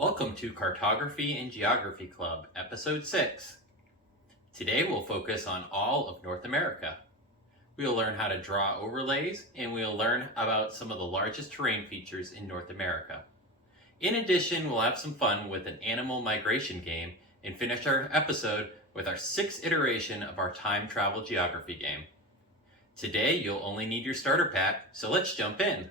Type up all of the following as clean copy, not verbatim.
Welcome to Cartography and Geography Club, Episode 6. Today we'll focus on all of North America. We'll learn how to draw overlays, and we'll learn about some of the largest terrain features in North America. In addition, we'll have some fun with an animal migration game and finish our episode with our 6th iteration of our time travel geography game. Today you'll only need your starter pack, so let's jump in.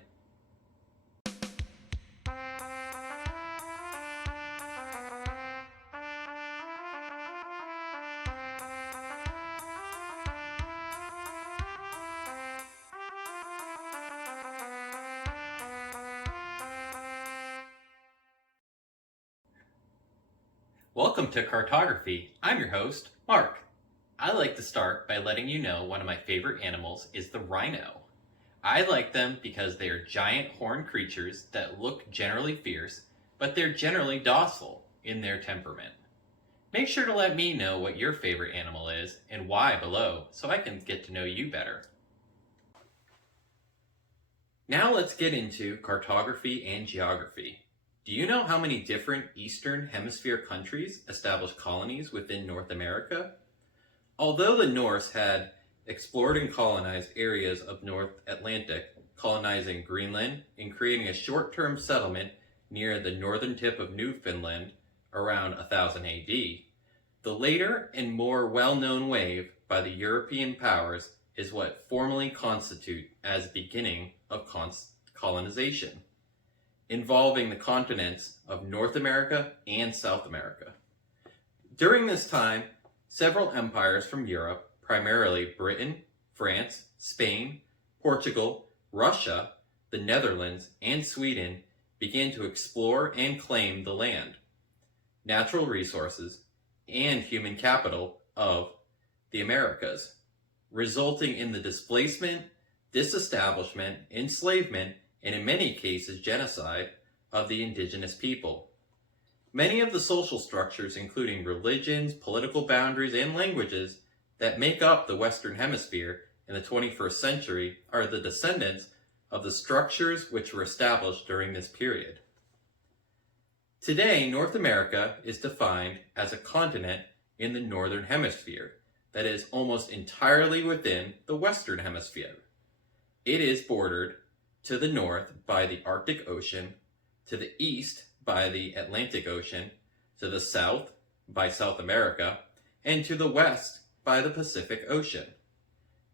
Welcome to Cartography. I'm your host, Mark. I like to start by letting you know one of my favorite animals is the rhino. I like them because they are giant horned creatures that look generally fierce, but they're generally docile in their temperament. Make sure to let me know what your favorite animal is and why below so I can get to know you better. Now let's get into cartography and geography. Do you know how many different Eastern Hemisphere countries established colonies within North America? Although the Norse had explored and colonized areas of North Atlantic, colonizing Greenland and creating a short-term settlement near the northern tip of Newfoundland around 1000 AD, the later and more well-known wave by the European powers is what formally constitute as beginning of colonization, involving the continents of North America and South America. During this time, several empires from Europe, primarily Britain, France, Spain, Portugal, Russia, the Netherlands, and Sweden, began to explore and claim the land, natural resources, and human capital of the Americas, resulting in the displacement, disestablishment, enslavement, and in many cases genocide of the indigenous people. Many of the social structures, including religions, political boundaries, and languages that make up the Western Hemisphere in the 21st century are the descendants of the structures which were established during this period. Today, North America is defined as a continent in the Northern Hemisphere that is almost entirely within the Western Hemisphere. It is bordered to the north by the Arctic Ocean, to the east by the Atlantic Ocean, to the south by South America, and to the west by the Pacific Ocean.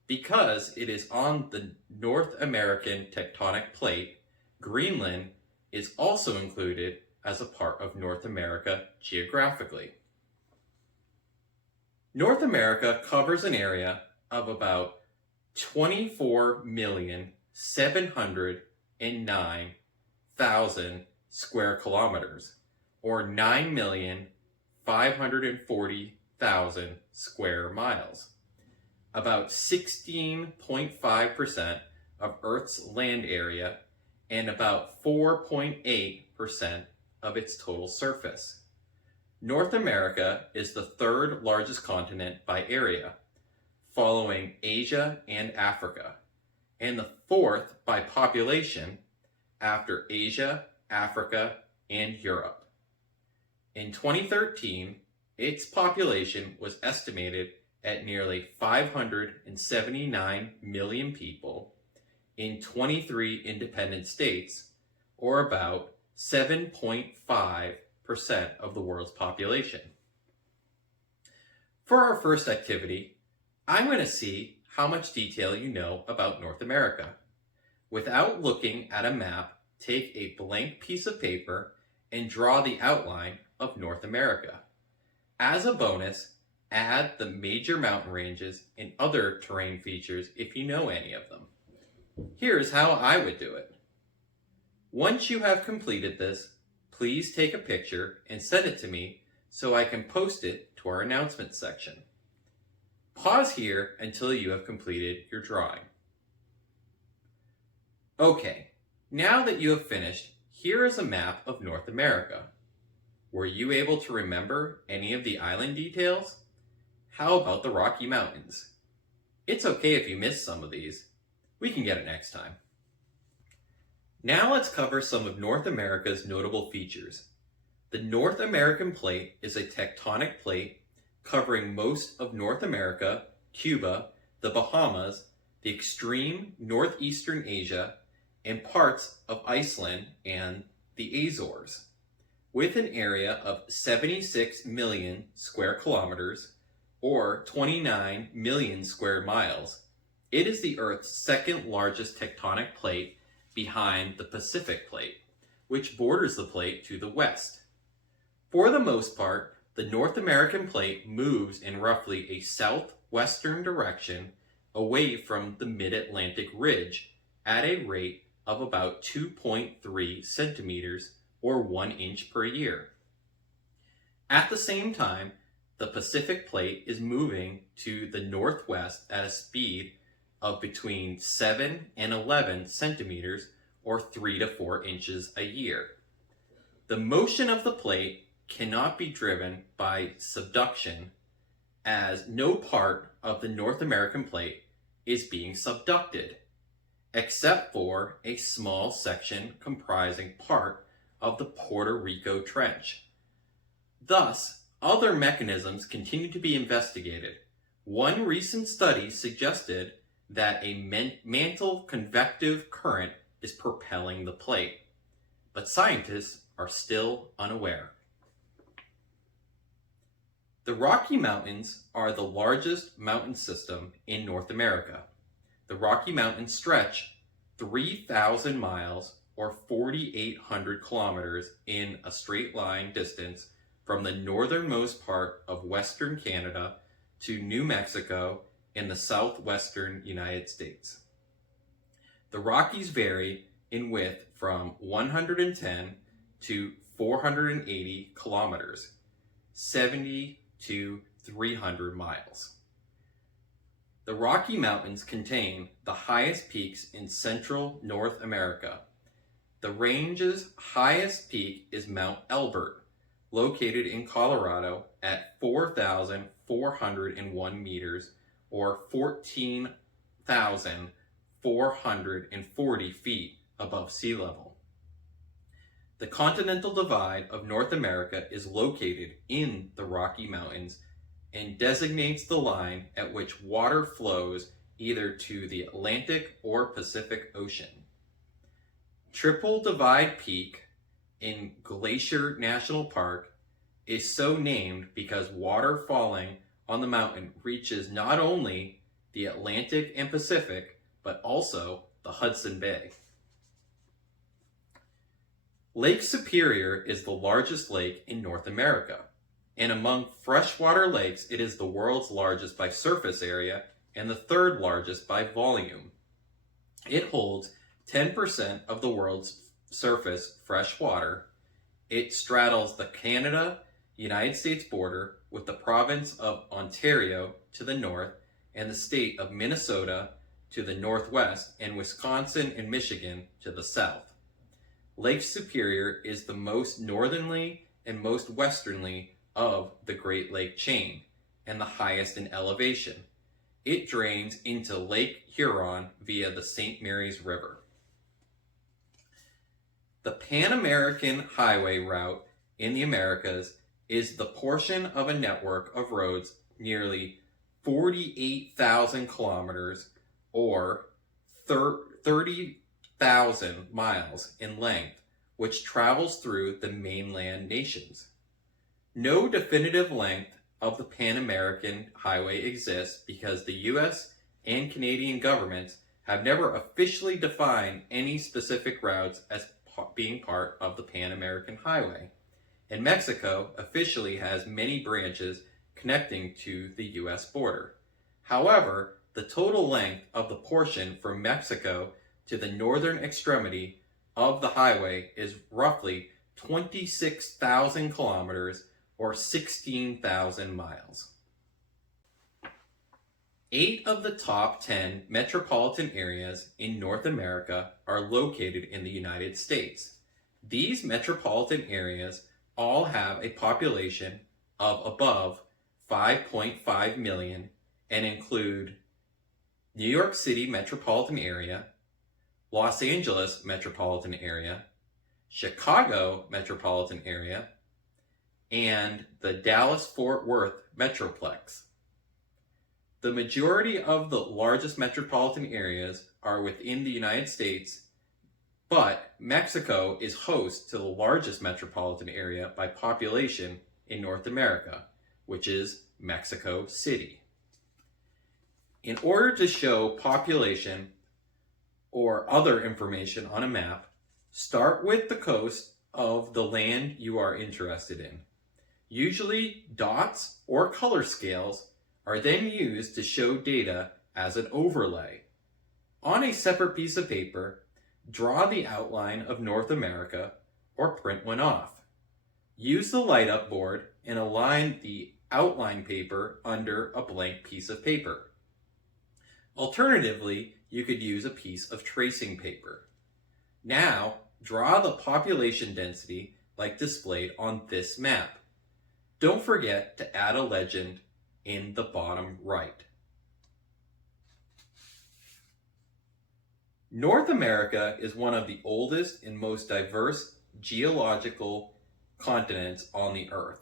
Because it is on the North American tectonic plate, Greenland is also included as a part of North America geographically. North America covers an area of about 24,709,000 square kilometers, or 9,540,000 square miles. About 16.5% of Earth's land area and about 4.8% of its total surface. North America is the third largest continent by area, following Asia and Africa, and the fourth by population after Asia, Africa, and Europe. In 2013, its population was estimated at nearly 579 million people in 23 independent states, or about 7.5% of the world's population. For our first activity, I'm going to see how much detail you know about North America. Without looking at a map, take a blank piece of paper and draw the outline of North America. As a bonus, add the major mountain ranges and other terrain features if you know any of them. Here's how I would do it. Once you have completed this, please take a picture and send it to me so I can post it to our announcements section. Pause here until you have completed your drawing. Okay, now that you have finished, here is a map of North America. Were you able to remember any of the island details? How about the Rocky Mountains? It's okay if you missed some of these. We can get it next time. Now let's cover some of North America's notable features. The North American plate is a tectonic plate covering most of North America, Cuba, the Bahamas, the extreme northeastern Asia, and parts of Iceland and the Azores. With an area of 76 million square kilometers, or 29 million square miles, it is the Earth's second largest tectonic plate behind the Pacific plate, which borders the plate to the west. For the most part, the North American plate moves in roughly a southwestern direction away from the mid-Atlantic ridge at a rate of about 2.3 centimeters or 1 inch per year. At the same time, the Pacific plate is moving to the northwest at a speed of between 7 and 11 centimeters or 3 to 4 inches a year. The motion of the plate cannot be driven by subduction, as no part of the North American plate is being subducted, except for a small section comprising part of the Puerto Rico Trench. Thus, other mechanisms continue to be investigated. One recent study suggested that a mantle convective current is propelling the plate, but scientists are still unaware. The Rocky Mountains are the largest mountain system in North America. The Rocky Mountains stretch 3,000 miles or 4,800 kilometers in a straight line distance from the northernmost part of Western Canada to New Mexico in the southwestern United States. The Rockies vary in width from 110 to 480 kilometers, 70 to 300 miles. The Rocky Mountains contain the highest peaks in central North America. The range's highest peak is Mount Elbert, located in Colorado at 4,401 meters or 14,440 feet above sea level. The continental divide of North America is located in the Rocky Mountains and designates the line at which water flows either to the Atlantic or Pacific Ocean. Triple Divide Peak in Glacier National Park is so named because water falling on the mountain reaches not only the Atlantic and Pacific, but also the Hudson Bay. Lake Superior is the largest lake in North America, and among freshwater lakes, it is the world's largest by surface area and the third largest by volume. It holds 10% of the world's surface fresh water. It straddles the Canada-United States border with the province of Ontario to the north and the state of Minnesota to the northwest and Wisconsin and Michigan to the south. Lake Superior is the most northerly and most westernly of the Great Lake chain and the highest in elevation. It drains into Lake Huron via the St. Mary's River. The Pan-American Highway route in the Americas is the portion of a network of roads nearly 48,000 kilometers or 30,000 miles in length, which travels through the mainland nations. No definitive length of the Pan-American Highway exists because the U.S. and Canadian governments have never officially defined any specific routes as being part of the Pan-American Highway, and Mexico officially has many branches connecting to the U.S. border. However, the total length of the portion from Mexico to the northern extremity of the highway is roughly 26,000 kilometers or 16,000 miles. 8 of the top 10 metropolitan areas in North America are located in the United States. These metropolitan areas all have a population of above 5.5 million and include New York City metropolitan area, Los Angeles metropolitan area, Chicago metropolitan area, and the Dallas-Fort Worth Metroplex. The majority of the largest metropolitan areas are within the United States, but Mexico is host to the largest metropolitan area by population in North America, which is Mexico City. In order to show population or other information on a map, start with the coast of the land you are interested in. Usually, dots or color scales are then used to show data as an overlay. On a separate piece of paper, draw the outline of North America or print one off. Use the light-up board and align the outline paper under a blank piece of paper. Alternatively, you could use a piece of tracing paper. Now, draw the population density like displayed on this map. Don't forget to add a legend in the bottom right. North America is one of the oldest and most diverse geological continents on the Earth.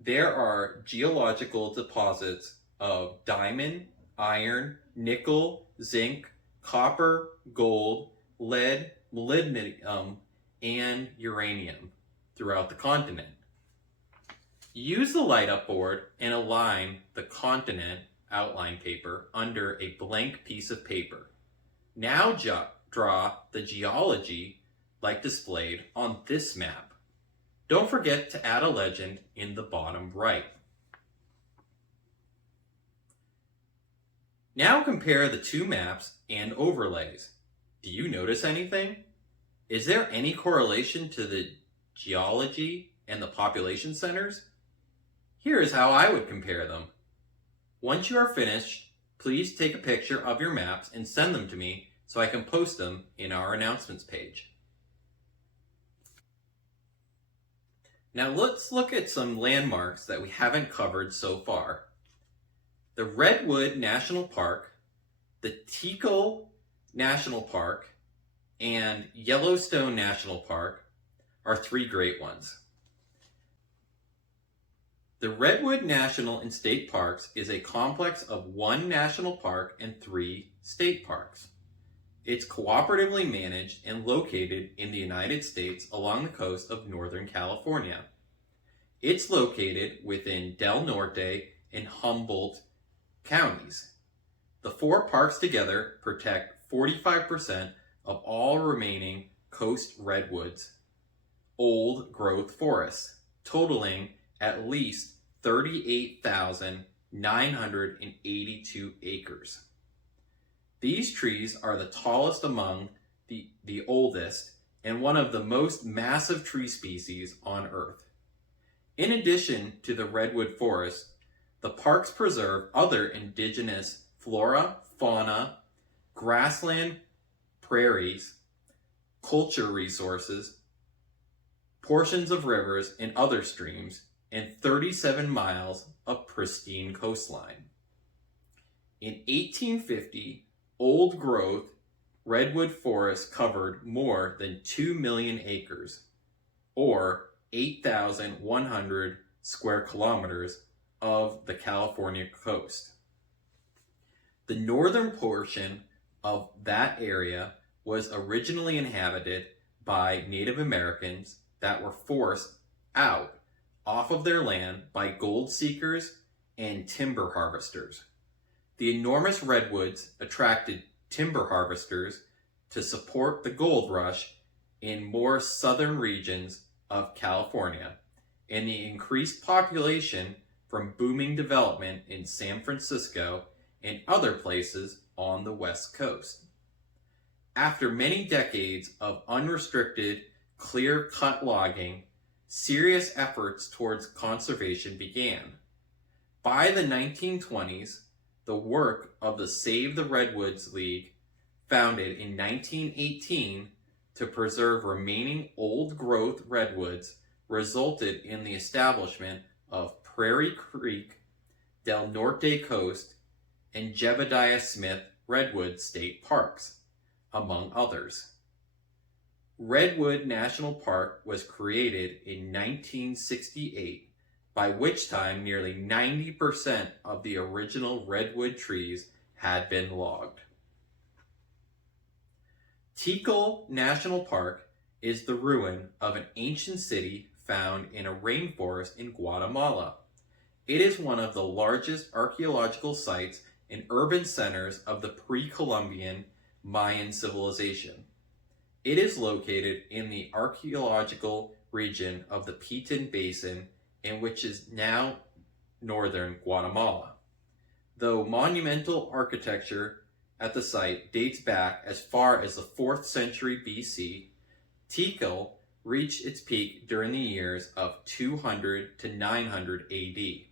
There are geological deposits of diamond, iron, nickel, zinc, copper, gold, lead, molybdenum, and uranium throughout the continent. Use the light-up board and align the continent outline paper under a blank piece of paper. Now draw the geology like displayed on this map. Don't forget to add a legend in the bottom right. Now compare the two maps and overlays. Do you notice anything? Is there any correlation to the geology and the population centers? Here is how I would compare them. Once you are finished, please take a picture of your maps and send them to me so I can post them in our announcements page. Now let's look at some landmarks that we haven't covered so far. The Redwood National Park, the Tikal National Park, and Yellowstone National Park are three great ones. The Redwood National and State Parks is a complex of one national park and 3 state parks. It's cooperatively managed and located in the United States along the coast of Northern California. It's located within Del Norte and Humboldt counties. The 4 parks together protect 45% of all remaining coast redwoods, old growth forests, totaling at least 38,982 acres. These trees are the tallest among the oldest and one of the most massive tree species on Earth. In addition to the redwood forest, the parks preserve other indigenous flora, fauna, grassland, prairies, culture resources, portions of rivers and other streams, and 37 miles of pristine coastline. In 1850, old-growth redwood forests covered more than 2 million acres, or 8,100 square kilometers of the California coast. The northern portion of that area was originally inhabited by Native Americans that were forced out off of their land by gold seekers and timber harvesters. The enormous redwoods attracted timber harvesters to support the gold rush in more southern regions of California and the increased population from booming development in San Francisco and other places on the West Coast. After many decades of unrestricted, clear-cut logging, serious efforts towards conservation began. By the 1920s, the work of the Save the Redwoods League, founded in 1918 to preserve remaining old-growth redwoods, resulted in the establishment of Prairie Creek, Del Norte Coast, and Jebediah Smith Redwood State Parks, among others. Redwood National Park was created in 1968 by which time nearly 90% of the original redwood trees had been logged. Tikal National Park is the ruin of an ancient city found in a rainforest in Guatemala. It is one of the largest archaeological sites and urban centers of the pre-Columbian Mayan civilization. It is located in the archaeological region of the Petén Basin, in which is now northern Guatemala. Though monumental architecture at the site dates back as far as the 4th century BC, Tikal reached its peak during the years of 200 to 900 AD.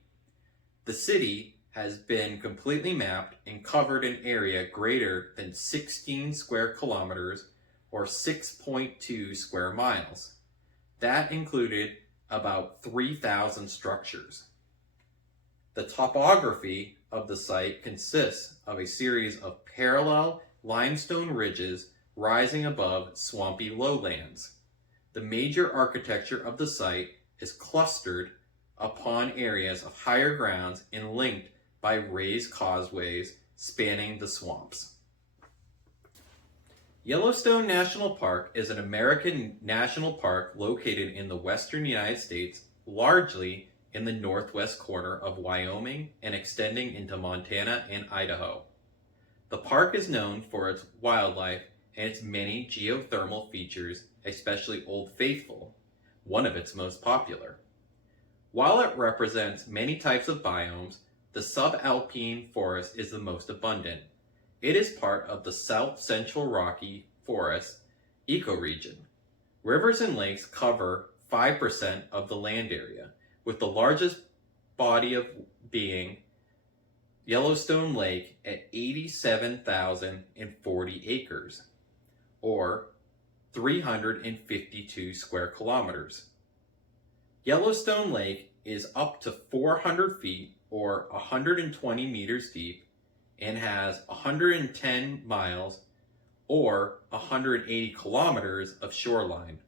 The city has been completely mapped and covered an area greater than 16 square kilometers or 6.2 square miles. That included about 3,000 structures. The topography of the site consists of a series of parallel limestone ridges rising above swampy lowlands. The major architecture of the site is clustered upon areas of higher grounds and linked by raised causeways spanning the swamps. Yellowstone National Park is an American national park located in the western United States, largely in the northwest corner of Wyoming and extending into Montana and Idaho. The park is known for its wildlife and its many geothermal features, especially Old Faithful, one of its most popular. While it represents many types of biomes, the subalpine forest is the most abundant. It is part of the South Central Rocky Forest ecoregion. Rivers and lakes cover 5% of the land area, with the largest body of being Yellowstone Lake at 87,040 acres, or 352 square kilometers. Yellowstone Lake is up to 400 feet or 120 meters deep and has 110 miles or 180 kilometers of shoreline.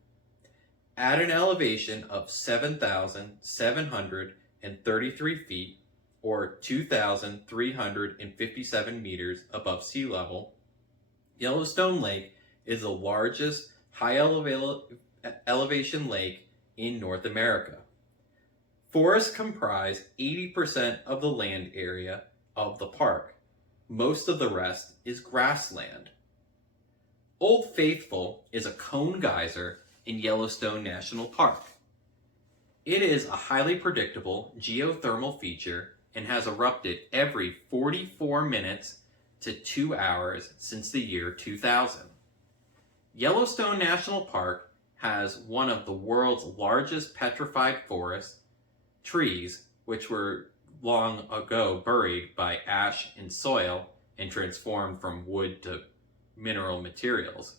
At an elevation of 7,733 feet or 2,357 meters above sea level, Yellowstone Lake is the largest high elevation lake in North America. Forests comprise 80% of the land area of the park. Most of the rest is grassland. Old Faithful is a cone geyser in Yellowstone National Park. It is a highly predictable geothermal feature and has erupted every 44 minutes to 2 hours since the year 2000. Yellowstone National Park has one of the world's largest petrified forest trees, which were long ago buried by ash and soil and transformed from wood to mineral materials.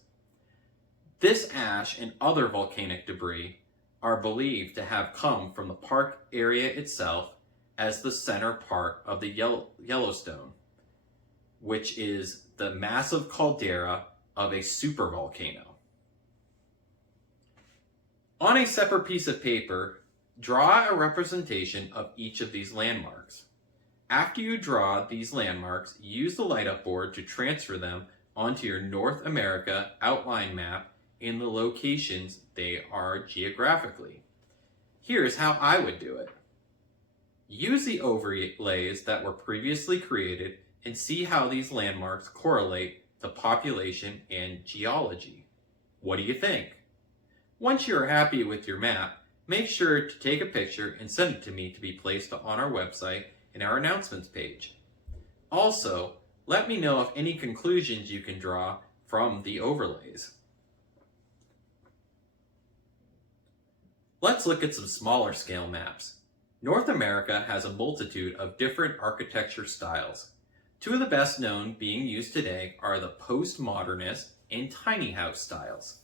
This ash and other volcanic debris are believed to have come from the park area itself as the center part of the Yellowstone, which is the massive caldera of a supervolcano. On a separate piece of paper, draw a representation of each of these landmarks. After you draw these landmarks, use the light-up board to transfer them onto your North America outline map in the locations they are geographically. Here's how I would do it. Use the overlays that were previously created and see how these landmarks correlate to population and geology. What do you think? Once you are happy with your map, make sure to take a picture and send it to me to be placed on our website in our announcements page. Also, let me know of any conclusions you can draw from the overlays. Let's look at some smaller scale maps. North America has a multitude of different architecture styles. Two of the best known being used today are the postmodernist and tiny house styles.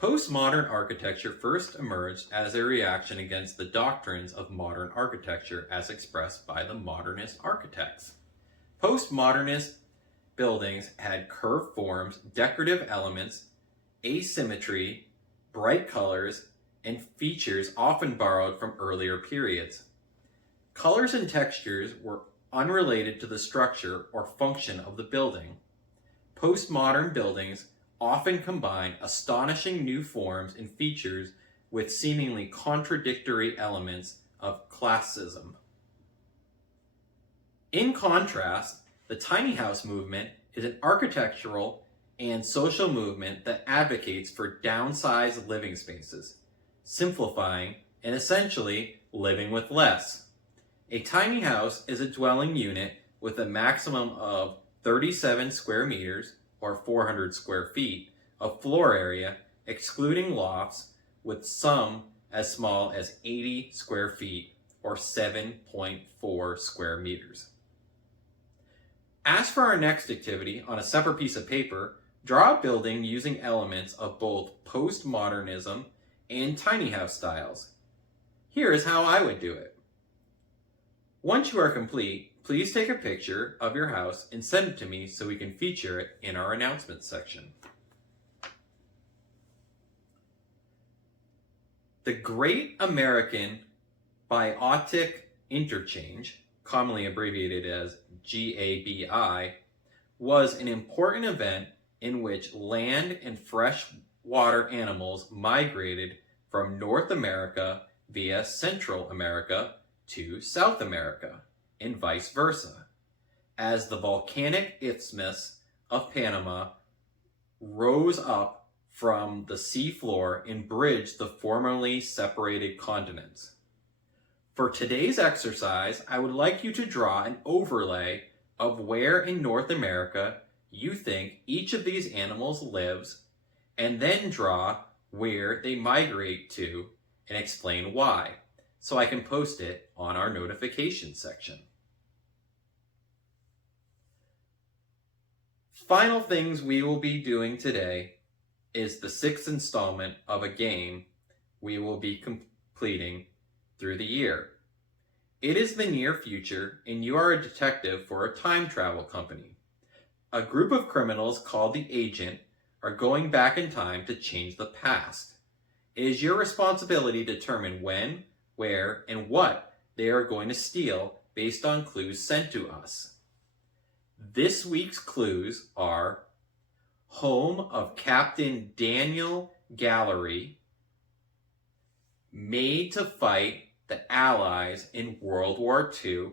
Postmodern architecture first emerged as a reaction against the doctrines of modern architecture as expressed by the modernist architects. Postmodernist buildings had curved forms, decorative elements, asymmetry, bright colors, and features often borrowed from earlier periods. Colors and textures were unrelated to the structure or function of the building. Postmodern buildings often combine astonishing new forms and features with seemingly contradictory elements of classicism. In contrast, the tiny house movement is an architectural and social movement that advocates for downsized living spaces, simplifying and essentially living with less. A tiny house is a dwelling unit with a maximum of 37 square meters or 400 square feet of floor area, excluding lofts, with some as small as 80 square feet or 7.4 square meters. As for our next activity, on a separate piece of paper, draw a building using elements of both postmodernism and tiny house styles. Here is how I would do it. Once you are complete, please take a picture of your house and send it to me so we can feature it in our announcements section. The Great American Biotic Interchange, commonly abbreviated as GABI, was an important event in which land and freshwater animals migrated from North America via Central America to South America, and vice versa, as the volcanic isthmus of Panama rose up from the seafloor and bridged the formerly separated continents. For today's exercise, I would like you to draw an overlay of where in North America you think each of these animals lives, and then draw where they migrate to and explain why, so I can post it on our notifications section. Final things we will be doing today is the 6th installment of a game we will be completing through the year. It is the near future, and you are a detective for a time travel company. A group of criminals called the Agent are going back in time to change the past. It is your responsibility to determine when, where, and what they are going to steal based on clues sent to us. This week's clues are home of Captain Daniel Gallery, made to fight the Allies in World War II,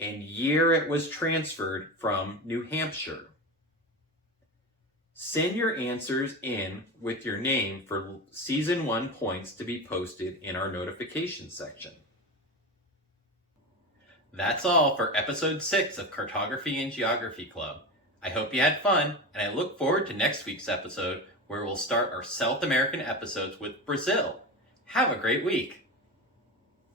and year it was transferred from New Hampshire. Send your answers in with your name for Season 1 points to be posted in our notifications section. That's all for Episode 6 of Cartography and Geography Club. I hope you had fun, and I look forward to next week's episode where we'll start our South American episodes with Brazil. Have a great week!